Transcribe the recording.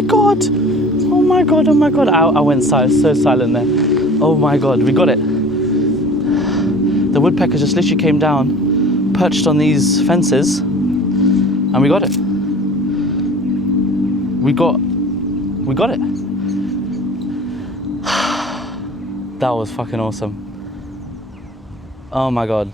my god! Oh my god, oh my god. I went so silent there. Oh my god, we got it. The woodpecker just literally came down, perched on these fences, and we got it. We got it. That was fucking awesome. Oh my god.